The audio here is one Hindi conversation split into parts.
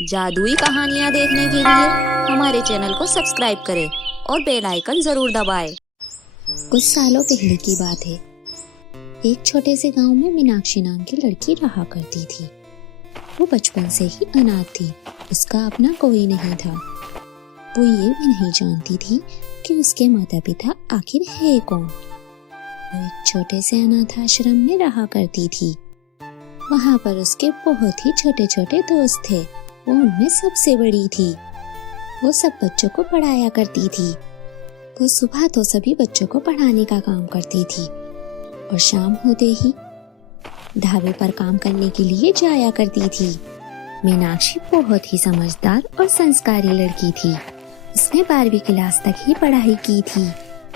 जादुई कहानियाँ देखने के लिए हमारे चैनल को सब्सक्राइब करें और बेल आइकन जरूर दबाएं। कुछ सालों पहले की बात है। एक छोटे से गांव में मीनाक्षी नाम की लड़की रहा करती थी। वो बचपन से ही अनाथ थी। उसका अपना कोई नहीं था। वो ये भी नहीं जानती थी कि उसके माता पिता आखिर है कौन। वो एक छोटे से अनाथ आश्रम में रहा करती थी। वहां पर उसके बहुत ही छोटे छोटे दोस्त थे। वो उनमें सबसे बड़ी थी। वो सब बच्चों को पढ़ाया करती थी। वो सुबह तो सभी बच्चों को पढ़ाने का काम करती थी और शाम होते ही ढाबे पर काम करने के लिए जाया करती थी। मीनाक्षी बहुत ही समझदार और संस्कारी लड़की थी। उसने 12वीं क्लास तक ही पढ़ाई की थी।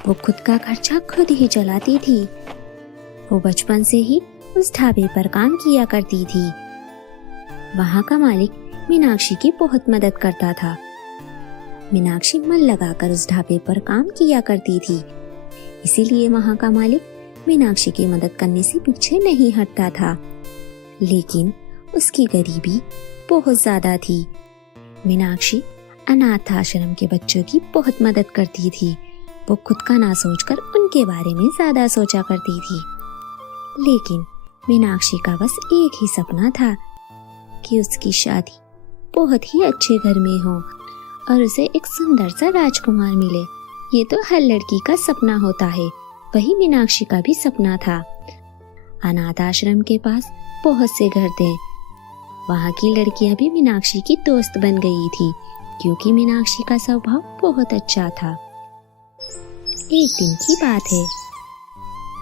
वो खुद का खर्चा खुद ही चलाती थी। वो बचपन से ही उस ढाबे पर काम किया करती थी। वहाँ का मालिक मीनाक्षी की बहुत मदद करता था। मीनाक्षी मन लगाकर उस ढाबे पर काम किया करती थी, इसीलिए वहाँ का मालिक मीनाक्षी की मदद करने से पीछे नहीं हटता था। लेकिन उसकी गरीबी बहुत ज्यादा थी। मीनाक्षी अनाथ आश्रम के बच्चों की बहुत मदद करती थी। वो खुद का ना सोचकर उनके बारे में ज्यादा सोचा करती थी। लेकिन मीनाक्षी का बस एक ही सपना था कि उसकी शादी बहुत ही अच्छे घर में हो और उसे एक सुंदर सा राजकुमार मिले। ये तो हर लड़की का सपना होता है। वही मीनाक्षी का भी सपना था। अनाथ आश्रम के पास बहुत से घर थे। वहाँ की लड़कियां भी मीनाक्षी की दोस्त बन गई थी, क्योंकि मीनाक्षी का स्वभाव बहुत अच्छा था। एक दिन की बात है।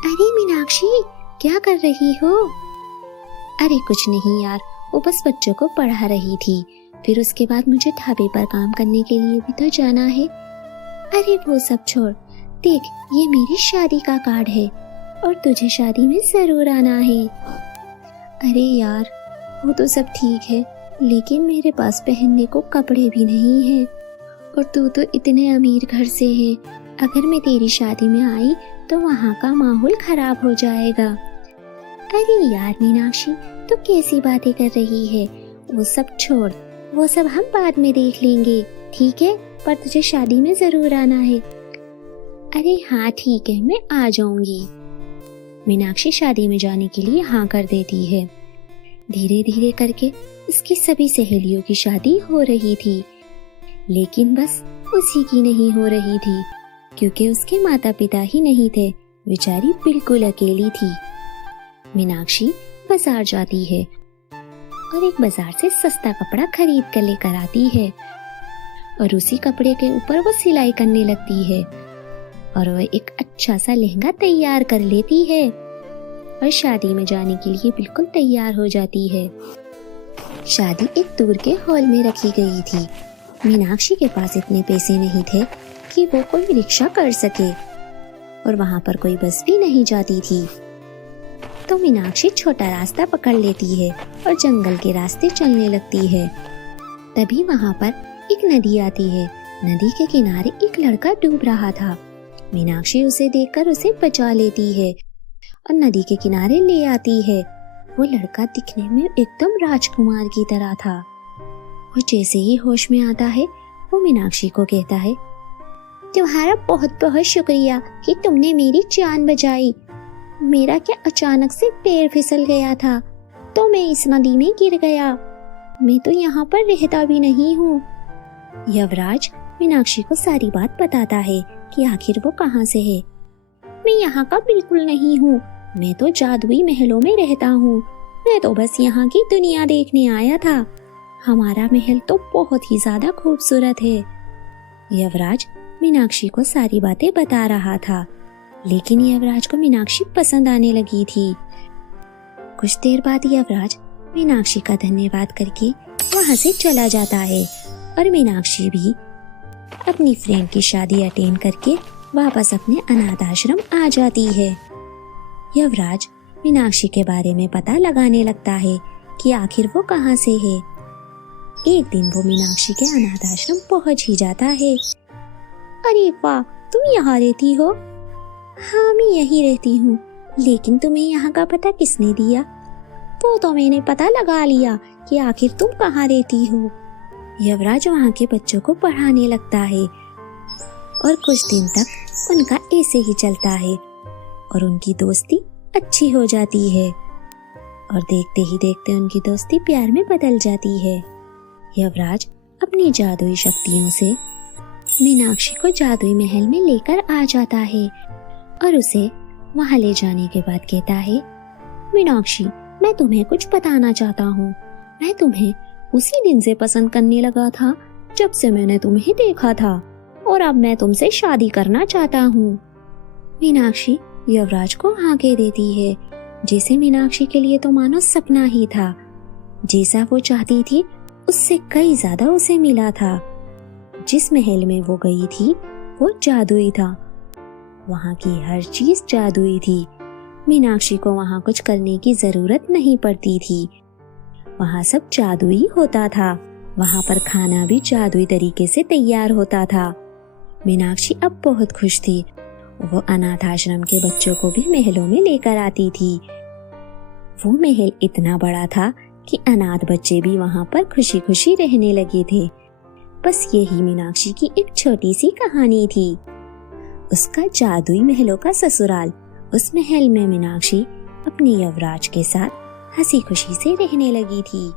अरे मीनाक्षी, क्या कर रही हो? अरे कुछ नहीं यार, वो बस बच्चों को पढ़ा रही थी। फिर उसके बाद मुझे ढाबे पर काम करने के लिए भी तो जाना है। अरे वो सब छोड़, देख ये मेरी शादी का कार्ड है और तुझे शादी में जरूर आना है। अरे यार वो तो सब ठीक है, लेकिन मेरे पास पहनने को कपड़े भी नहीं है और तू तो इतने अमीर घर से है। अगर मैं तेरी शादी में आई तो वहाँ का माहौल खराब हो जाएगा। अरे यार मीनाक्षी, तू कैसी बातें कर रही है? वो सब छोड़, वो सब हम बाद में देख लेंगे, ठीक है? पर तुझे शादी में जरूर आना है। अरे हाँ ठीक है, मैं आ जाऊंगी। मीनाक्षी शादी में जाने के लिए हाँ कर देती है। धीरे धीरे करके उसकी सभी सहेलियों की शादी हो रही थी, लेकिन बस उसी की नहीं हो रही थी, क्योंकि उसके माता पिता ही नहीं थे। बेचारी बिल्कुल अकेली थी। मीनाक्षी बाजार जाती है और एक बाजार से सस्ता कपड़ा खरीद कर लेकर आती है और उसी कपड़े के ऊपर वो सिलाई करने लगती है और वह एक अच्छा सा लहंगा तैयार कर लेती है और शादी में जाने के लिए बिल्कुल तैयार हो जाती है। शादी एक दूर के हॉल में रखी गई थी। मीनाक्षी के पास इतने पैसे नहीं थे कि वो कोई रिक्शा कर सके और वहाँ पर कोई बस भी नहीं जाती थी। तो मीनाक्षी छोटा रास्ता पकड़ लेती है और जंगल के रास्ते चलने लगती है। तभी वहाँ पर एक नदी आती है। नदी के किनारे एक लड़का डूब रहा था। मीनाक्षी उसे देखकर उसे बचा लेती है और नदी के किनारे ले आती है। वो लड़का दिखने में एकदम राजकुमार की तरह था। वो जैसे ही होश में आता है, वो मीनाक्षी को कहता है, तुम्हारा बहुत बहुत शुक्रिया कि तुमने मेरी जान बचाई। मेरा क्या अचानक से पैर फिसल गया था तो मैं इस नदी में गिर गया। मैं तो यहाँ पर रहता भी नहीं हूँ। यवराज मीनाक्षी को सारी बात बताता है कि आखिर वो कहाँ से है। मैं यहाँ का बिल्कुल नहीं हूँ। मैं तो जादुई महलों में रहता हूँ। मैं तो बस यहाँ की दुनिया देखने आया था। हमारा महल तो बहुत ही ज्यादा खूबसूरत है। यवराज मीनाक्षी को सारी बातें बता रहा था, लेकिन यवराज को मीनाक्षी पसंद आने लगी थी। कुछ देर बाद यवराज मीनाक्षी का धन्यवाद करके वहाँ से चला जाता है और मीनाक्षी भी अपनी फ्रेंड की शादी अटेंड करके वापस अपने अनाथ आश्रम आ जाती है। यवराज मीनाक्षी के बारे में पता लगाने लगता है कि आखिर वो कहाँ से है। एक दिन वो मीनाक्षी के अनाथ आश्रम पहुँच ही जाता है। अरे वाह, तुम यहाँ रहती हो? हाँ मैं यहीं रहती हूँ, लेकिन तुम्हें यहाँ का पता किसने दिया? वो तो मैंने पता लगा लिया कि आखिर तुम कहाँ रहती हो। यवराज वहाँ के बच्चों को पढ़ाने लगता है और कुछ दिन तक उनका ऐसे ही चलता है और उनकी दोस्ती अच्छी हो जाती है और देखते ही देखते उनकी दोस्ती प्यार में बदल जाती है। यवराज अपनी जादुई शक्तियों से मीनाक्षी को जादुई महल में लेकर आ जाता है और उसे वहां ले जाने के बाद कहता है, मीनाक्षी, मैं तुम्हें कुछ बताना चाहता हूँ। मैं तुम्हें उसी दिन से पसंद करने लगा था जब से मैंने तुम्हें देखा था और अब मैं तुमसे शादी करना चाहता हूँ। मीनाक्षी यवराज को हाँके देती है, जैसे मीनाक्षी के लिए तो मानो सपना ही था। जैसा वो चाहती थी उससे कई ज्यादा उसे मिला था। जिस महल में वो गई थी वो जादुई था, वहाँ की हर चीज जादुई थी। मीनाक्षी को वहाँ कुछ करने की जरूरत नहीं पड़ती थी, वहाँ सब जादुई होता था। वहाँ पर खाना भी जादुई तरीके से तैयार होता था। मीनाक्षी अब बहुत खुश थी। वो अनाथ आश्रम के बच्चों को भी महलों में लेकर आती थी। वो महल इतना बड़ा था कि अनाथ बच्चे भी वहाँ पर खुशी खुशी रहने लगे थे। बस यही मीनाक्षी की एक छोटी सी कहानी थी। उसका जादुई महलों का ससुराल। उस महल में मीनाक्षी अपनी यवराज के साथ हंसी खुशी से रहने लगी थी।